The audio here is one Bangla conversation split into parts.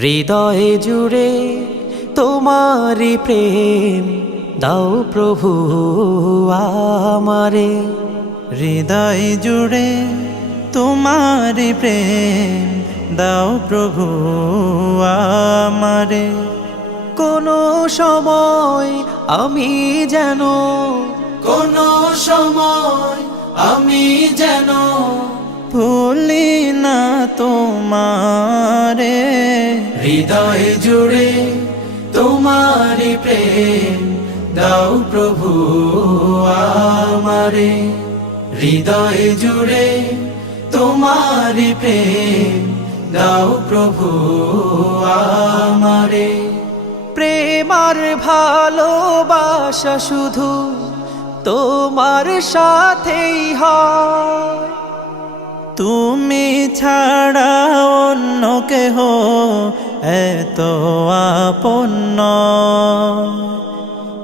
হৃদয়ে জুড়ে তোমারি প্রেম দাও প্রভু আমারে। হৃদয় জুড়ে তোমারি প্রেম দাও প্রভু আমারে। কোনো সময় আমি যেন ভুলি না তোমারে। হৃদয় জুড়ে তোমারি প্রেম দাও প্রভু আমারে। হৃদয় জুড়ে তোমারি প্রেম দাও প্রভু আমারে। প্রেম আর ভালোবাসা শুধু তোমার সাথেই হয়, তুমি ছাড়া অন্য কেহ এত আপন নয়।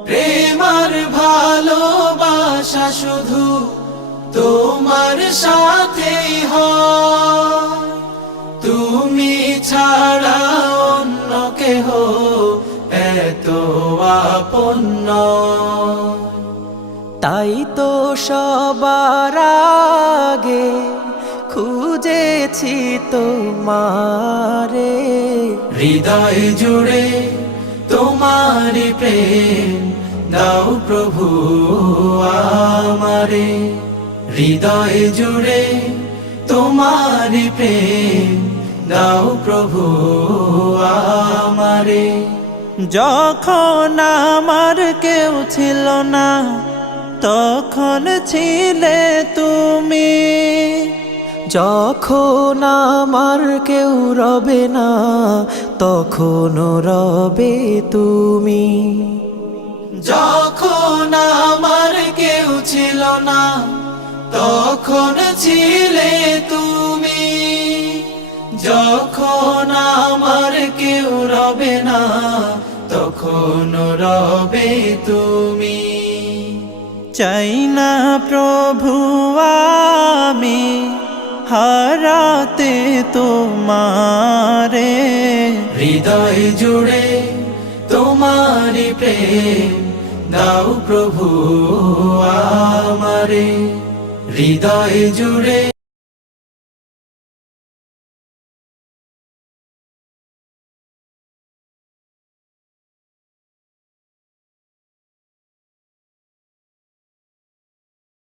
প্রেম আর ভালোবাসা শুধু তোমার সাথেই হয়, তুমি ছাড়া অন্য কেহ এত আপন নয়। তাই তো সবার আগে খুঁজেছি তোমারে। হৃদয় জুড়ে তোমারি প্রেম দাও প্রভু আমারে। হৃদয় জুড়ে তোমারি প্রেম দাও প্রভু আমারে। যখন আমার কেউ ছিল না তখন ছিলে তুমি, যখন আমার কেউ রবে না তখন রবে তুমি। যখন আমার কেউ ছিল না তখন ছিলে তুমি, যখন আমার কেউ রবে না তখন রবে তুমি। চাই না প্রভু আমি হারাতে তোমারে। হৃদয় জুড়ে তোমারি প্রেম দাও প্রভু আমারে। হৃদয় জুড়ে